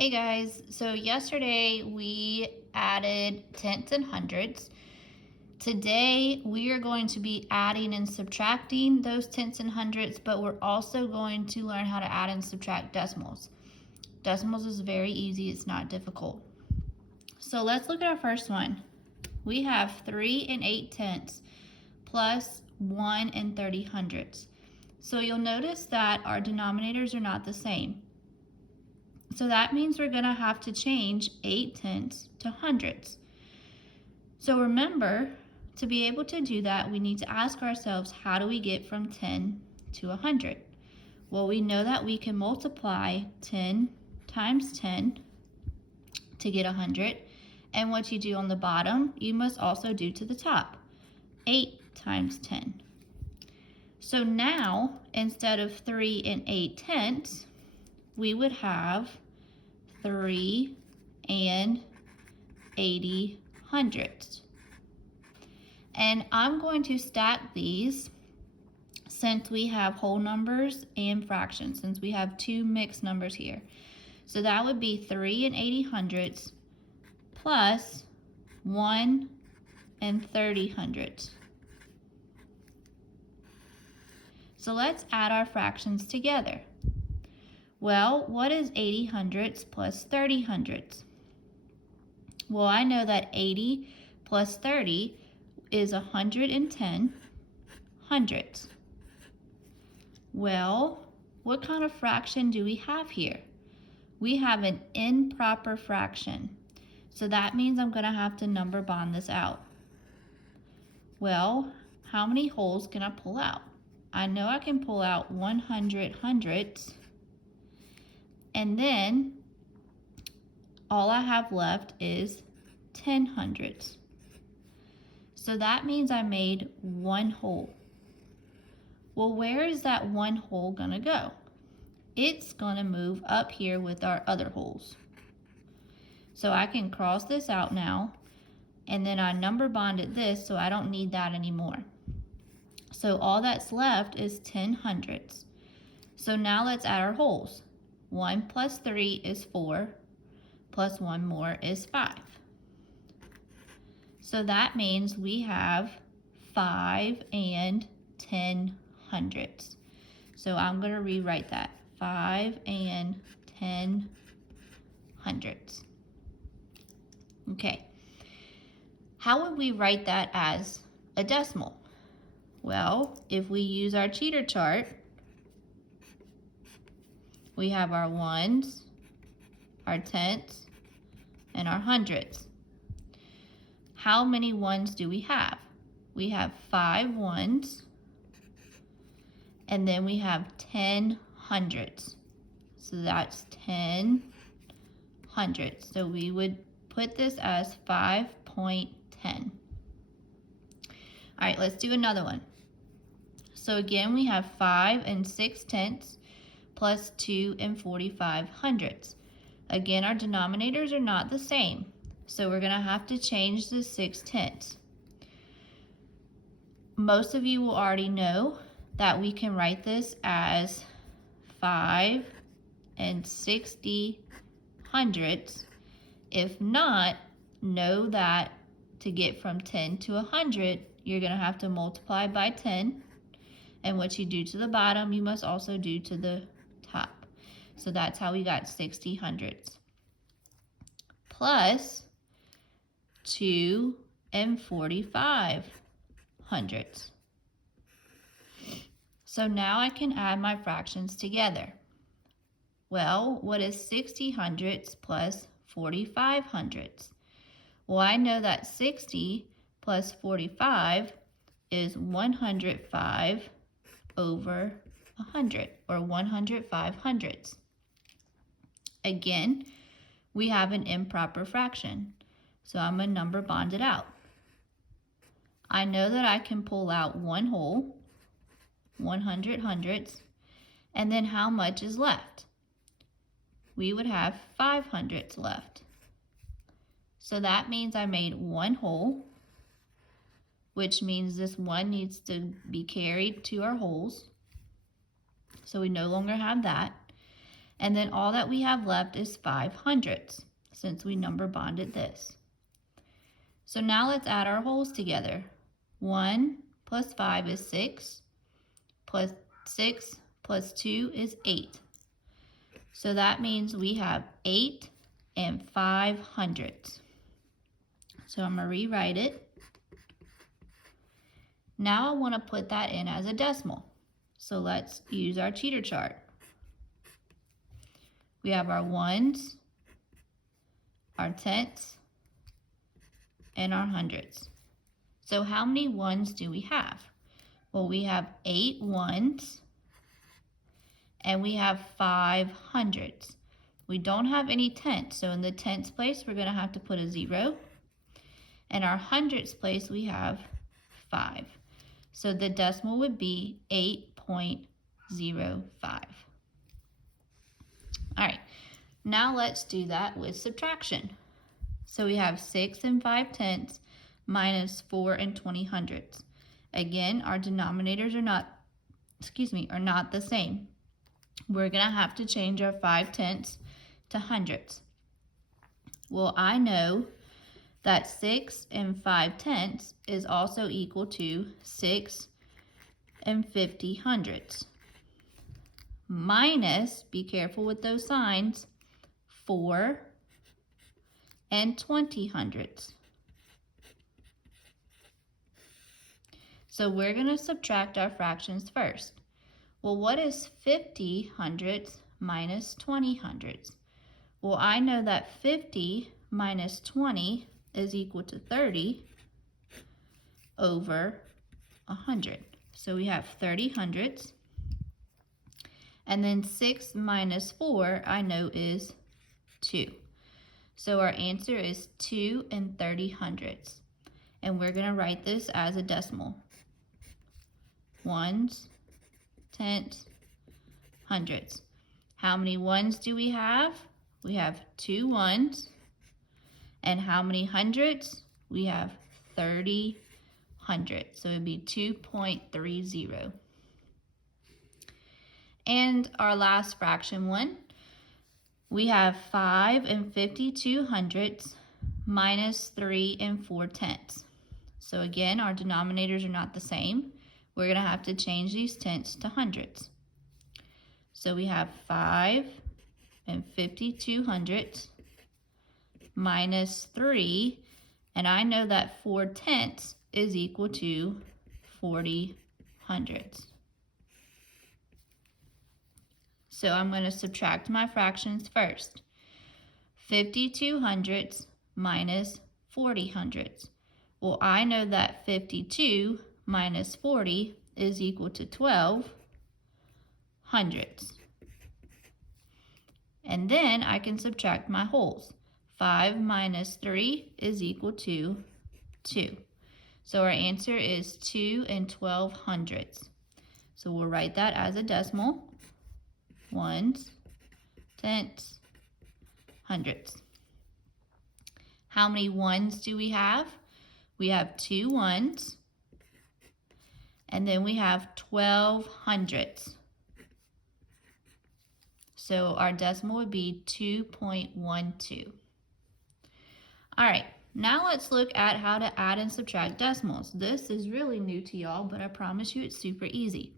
Hey guys, so yesterday we added tenths and hundreds. Today we are going to be adding and subtracting those tenths and hundreds, but we're also going to learn how to add and subtract decimals. Decimals is very easy, it's not difficult. So let's look at our first one. We have 3 and 8 tenths plus 1 and 30 hundredths. So you'll notice that our denominators are not the same. So that means we're going to have to change 8 tenths to hundredths. So remember, to be able to do that, we need to ask ourselves, how do we get from 10 to 100? Well, we know that we can multiply 10 times 10 to get 100. And what you do on the bottom, you must also do to the top. 8 times 10. So now, instead of 3 and 8 tenths, we would have 3 and 80 hundredths. And I'm going to stack these since we have whole numbers and fractions, since we have two mixed numbers here. So that would be 3 and 80 hundredths plus 1 and 30 hundredths. So let's add our fractions together. Well, what is 80 hundredths plus 30 hundredths? Well, I know that 80 plus 30 is 110 hundredths. Well, what kind of fraction do we have here? We have an improper fraction. So that means I'm going to have to number bond this out. Well, how many wholes can I pull out? I know I can pull out 100 hundredths. And then all I have left is 10 hundredths. So that means I made one whole. Well, where is that one whole gonna go? It's gonna move up here with our other wholes. So I can cross this out now, and then I number bonded this, so I don't need that anymore. So all that's left is 10 hundredths. So now let's add our wholes. 1 plus 3 is 4, plus 1 more is 5. So that means we have 5 and 10 hundredths. So I'm going to rewrite that. 5 and 10 hundredths. Okay. How would we write that as a decimal? Well, if we use our cheater chart, we have our ones, our tenths, and our hundredths. How many ones do we have? We have 5 ones, and then we have 10 hundredths. So that's 10 hundredths. So we would put this as 5.10. All right, let's do another one. So again, we have 5 and 6 tenths plus 2 and 45 hundredths. Again, our denominators are not the same, so we're going to have to change the 6 tenths. Most of you will already know that we can write this as 5 and 60 hundredths. If not, know that to get from 10 to 100, you're going to have to multiply by 10. And what you do to the bottom, you must also do to the top. So that's how we got 60 hundredths. Plus 2 and 45 hundredths. So now I can add my fractions together. Well, what is 60 hundredths plus 45 hundredths? Well, I know that 60 plus 45 is 105 over 100, or 105 hundredths. Again, we have an improper fraction, so I'm going to number bond it out. I know that I can pull out one whole, 100 hundredths, and then how much is left? We would have 5 hundredths left. So that means I made one whole, which means this one needs to be carried to our wholes. So we no longer have that. And then all that we have left is 5 hundredths, since we number bonded this. So now let's add our wholes together. 1 plus 5 is 6, plus 6 plus 2 is 8. So that means we have 8 and 5 hundredths. So I'm going to rewrite it. Now I want to put that in as a decimal. So let's use our cheater chart. We have our ones, our tenths, and our hundredths. So how many ones do we have? Well, we have 8 ones and we have 5 hundredths. We don't have any tenths, so in the tenths place, we're going to have to put a 0. And our hundredths place, we have 5. So the decimal would be 8.05. All right, now let's do that with subtraction. So we have 6 and 5 tenths minus 4 and 20 hundredths. Again, our denominators are not the same. We're going to have to change our 5 tenths to hundredths. Well, I know that 6 and 5 tenths is also equal to 6 and 50 hundredths. Minus, be careful with those signs, 4 and 20 hundredths. So we're going to subtract our fractions first. Well, what is 50 hundredths minus 20 hundredths? Well, I know that 50 minus 20 is equal to 30 over 100. So we have 30 hundredths. And then 6 minus 4, I know, is 2. So our answer is 2 and 30 hundredths. And we're going to write this as a decimal. Ones, tenths, hundredths. How many ones do we have? We have 2 ones. And how many hundredths? We have 30 hundredths. So it would be 2.30. And our last fraction one, we have 5 and 52 hundredths minus 3 and 4 tenths. So again, our denominators are not the same. We're going to have to change these tenths to hundredths. So we have 5 and 52 hundredths minus 3, and I know that 4 tenths is equal to 40 hundredths. So I'm going to subtract my fractions first. 52 hundredths minus 40 hundredths. Well, I know that 52 minus 40 is equal to 12 hundredths. And then I can subtract my wholes. 5 minus 3 is equal to 2. So our answer is 2 and 12 hundredths. So we'll write that as a decimal. Ones, tenths, hundredths. How many ones do we have? We have 2 ones. And then we have 12 hundredths. So our decimal would be 2.12. All right, now let's look at how to add and subtract decimals. This is really new to y'all, but I promise you it's super easy.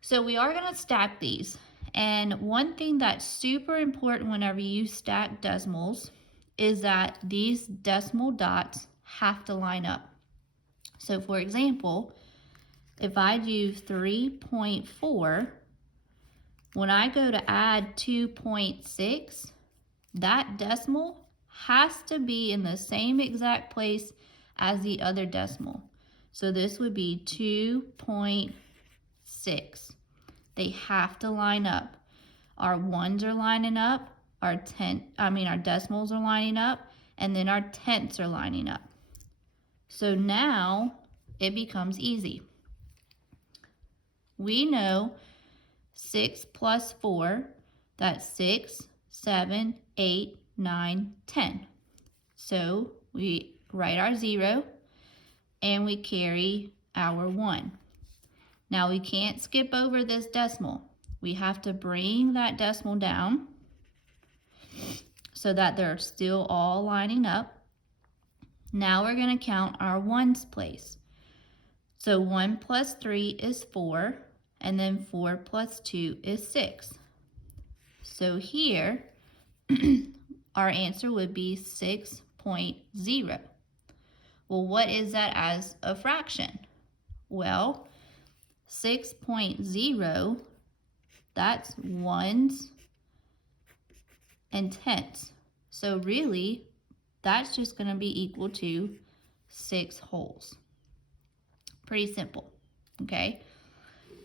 So we are going to stack these. And one thing that's super important whenever you stack decimals is that these decimal dots have to line up. So for example, if I do 3.4, when I go to add 2.6, that decimal has to be in the same exact place as the other decimal. So this would be 2.6. They have to line up. Our ones are lining up, our decimals are lining up, and then our tenths are lining up. So now it becomes easy. We know 6 plus 4, that's 6, 7, 8, 9, 10. So we write our 0 and we carry our 1. Now we can't skip over this decimal. we have to bring that decimal down so that they're still all lining up. Now we're going to count our ones place. So 1 plus 3 is 4, and then 4 plus 2 is 6. So here, our answer would be 6.0. Well, what is that as a fraction? Well, 6.0, that's ones and tenths. So really, that's just going to be equal to 6 wholes. Pretty simple, okay?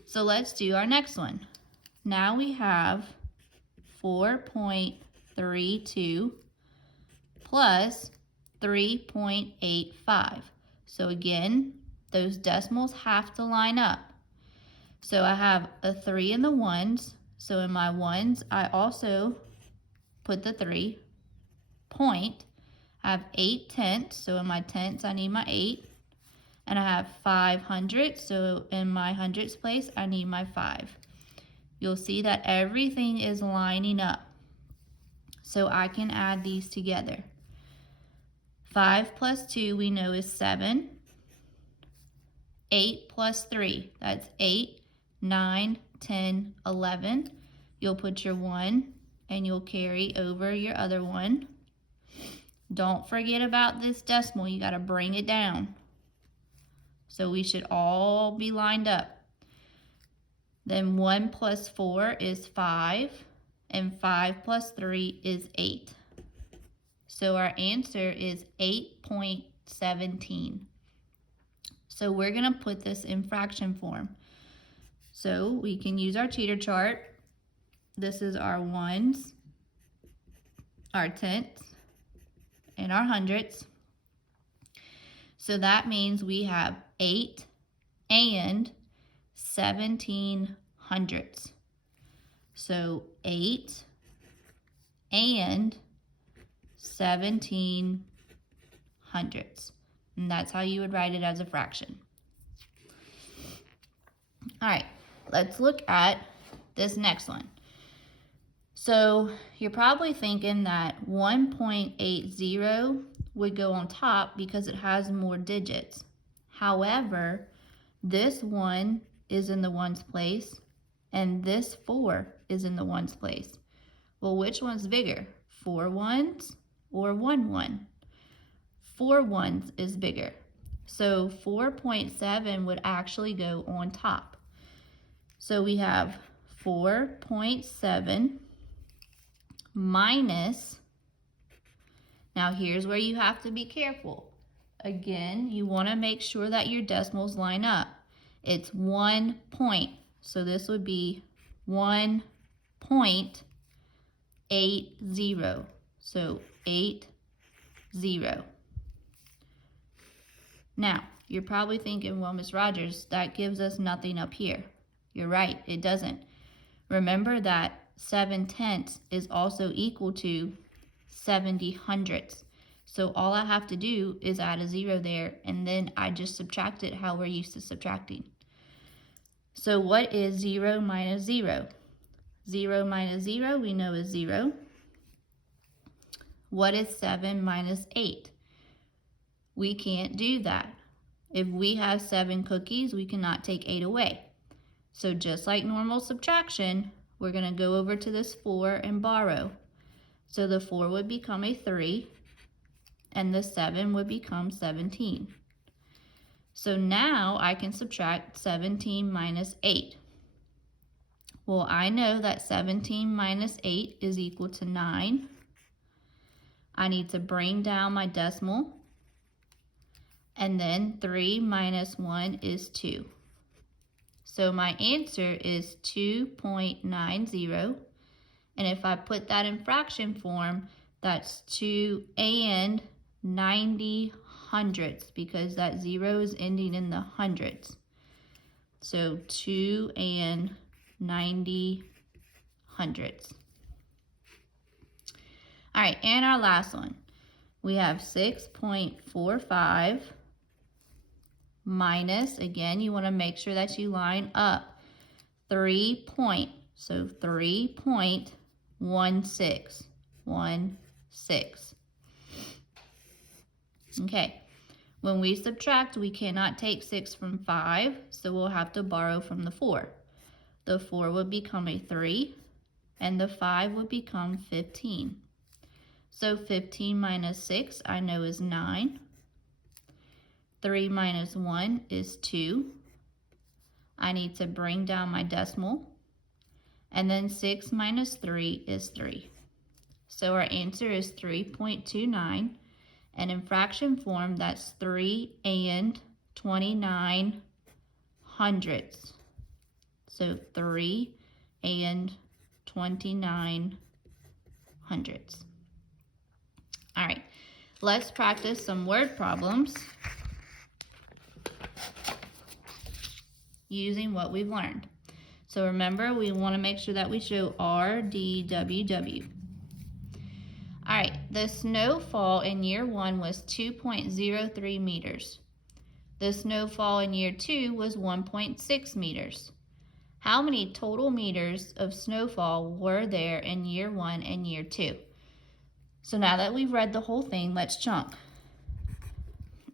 So let's do our next one. Now we have 4.32 plus 3.85. So again, those decimals have to line up. So I have a 3 in the ones. So in my ones, I also put the 3. Point, I have 8 tenths. So in my tenths, I need my 8. And I have 5 hundredths. So in my hundredths place, I need my 5. You'll see that everything is lining up. So I can add these together. 5 plus 2 we know is 7. 8 plus 3, that's 8, 9, 10, 11. You'll put your 1 and you'll carry over your other one. Don't forget about this decimal, you got to bring it down. So we should all be lined up. Then 1 plus 4 is 5, and 5 plus 3 is 8. So our answer is 8.17. So we're going to put this in fraction form. So we can use our cheater chart. This is our ones, our tenths, and our hundredths. So that means we have 8 and 17 hundredths. So 8 and 17 hundredths. And that's how you would write it as a fraction. All right, let's look at this next one. So you're probably thinking that 1.80 would go on top because it has more digits. However, this 1 is in the ones place and this 4 is in the ones place. Well, which one's bigger? 4 ones or 1 1? 4 ones is bigger. So 4.7 would actually go on top. So we have 4.7 minus, now here's where you have to be careful. Again, you want to make sure that your decimals line up. It's 1 point. So this would be 1.80. So 80. Now, you're probably thinking, well, Ms. Rogers, that gives us nothing up here. You're right, it doesn't. Remember that 7 tenths is also equal to 70 hundredths. So all I have to do is add a 0 there, and then I just subtract it how we're used to subtracting. So what is 0 minus 0? 0 minus 0 we know is 0. What is 7 minus 8? We can't do that. If we have 7 cookies, we cannot take 8 away. So just like normal subtraction, we're going to go over to this 4 and borrow. So the 4 would become a 3, and the 7 would become 17. So now I can subtract 17 minus 8. Well, I know that 17 minus 8 is equal to 9. I need to bring down my decimal. And then 3 minus 1 is 2. So my answer is 2.90. And if I put that in fraction form, that's 2 and 90 hundredths because that 0 is ending in the hundreds. So 2 and 90 hundredths. All right, and our last one. We have 6.45 minus, again, you want to make sure that you line up 3 point. So 3.16. Okay, when we subtract, we cannot take 6 from 5, so we'll have to borrow from the 4. The 4 would become a 3, and the 5 would become 15. So 15 minus 6, I know, is 9. 3 minus 1 is 2. I need to bring down my decimal. And then 6 minus 3 is 3. So our answer is 3.29. And in fraction form, that's 3 and 29 hundredths. So 3 and 29 hundredths. All right, let's practice some word problems using what we've learned. So remember, we want to make sure that we show R, D, W, W. All right, the snowfall in year 1 was 2.03 meters. The snowfall in year 2 was 1.6 meters. How many total meters of snowfall were there in year 1 and year 2? So now that we've read the whole thing, let's chunk.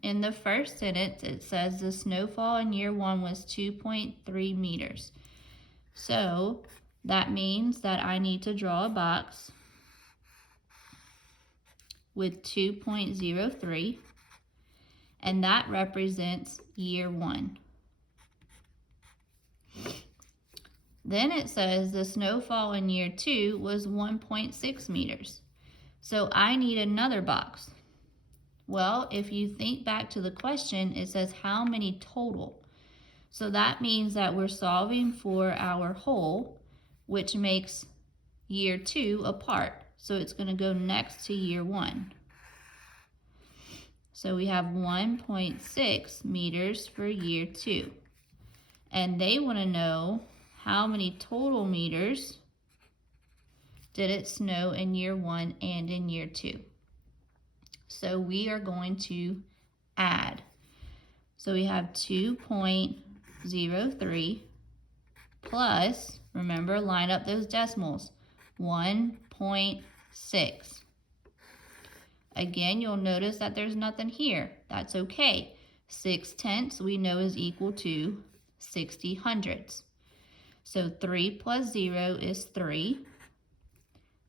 In the first sentence, it says the snowfall in year 1 was 2.3 meters. So that means that I need to draw a box with 2.03, and that represents year 1. Then it says the snowfall in year 2 was 1.6 meters. So I need another box. Well, if you think back to the question, it says how many total. So that means that we're solving for our whole, which makes year 2 a part. So it's going to go next to year 1. So we have 1.6 meters for year 2. And they want to know how many total meters did it snow in year 1 and in year 2. So we are going to add. So we have 2.03 plus, remember, line up those decimals, 1.6. Again, you'll notice that there's nothing here. That's okay. 6/10 we know is equal to 60 hundredths. So 3 plus 0 is 3.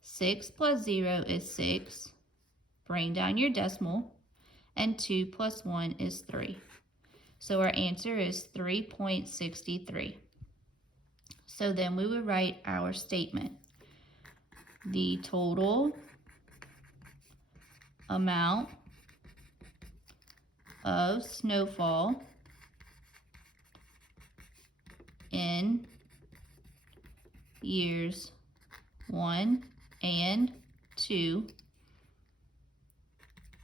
6 plus 0 is 6. Bring down your decimal. And 2 plus 1 is 3. So our answer is 3.63. So then we would write our statement. The total amount of snowfall in years 1 and 2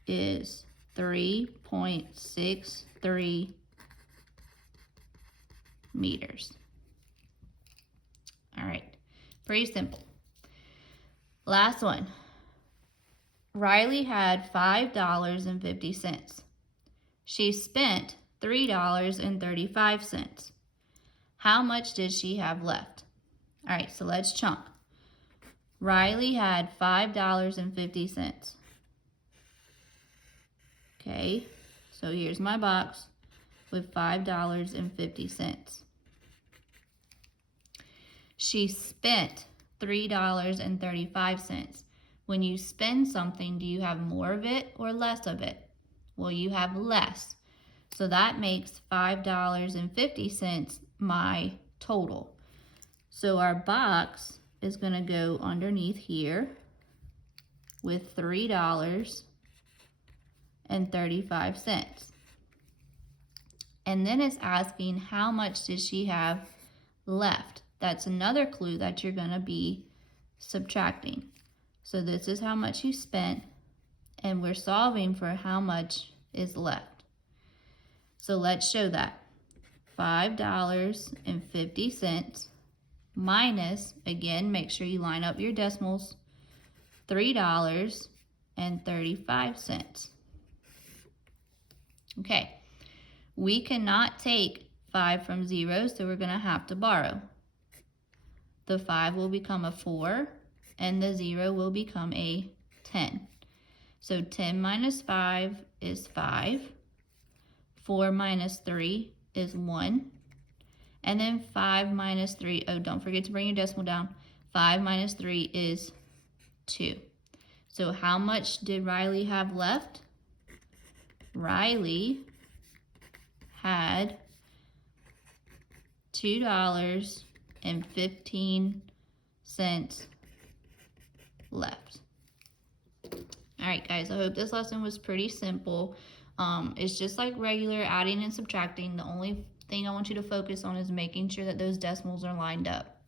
is 3.63 meters. All right, pretty simple. Last one. Riley had $5.50. She spent $3.35. How much did she have left? All right, so let's chunk. Riley had $5.50. Okay, so here's my box with $5.50. She spent $3.35. When you spend something, do you have more of it or less of it? Well, you have less. So that makes $5.50 my total. So our box is going to go underneath here with $3.35. And then it's asking how much did she have left. That's another clue that you're going to be subtracting. So this is how much you spent, and we're solving for how much is left. So let's show that. $5.50 minus, again, make sure you line up your decimals, $3.35. Okay, we cannot take 5 from 0, so we're going to have to borrow. the 5 will become a 4, and the 0 will become a 10. So 10 minus 5 is 5. 4 minus 3 is 1. And then 5 minus 3, oh, don't forget to bring your decimal down. 5 minus 3 is 2. So how much did Riley have left? Riley had $2.15 left. All right, guys, I hope this lesson was pretty simple. It's just like regular adding and subtracting. The only thing I want you to focus on is making sure that those decimals are lined up.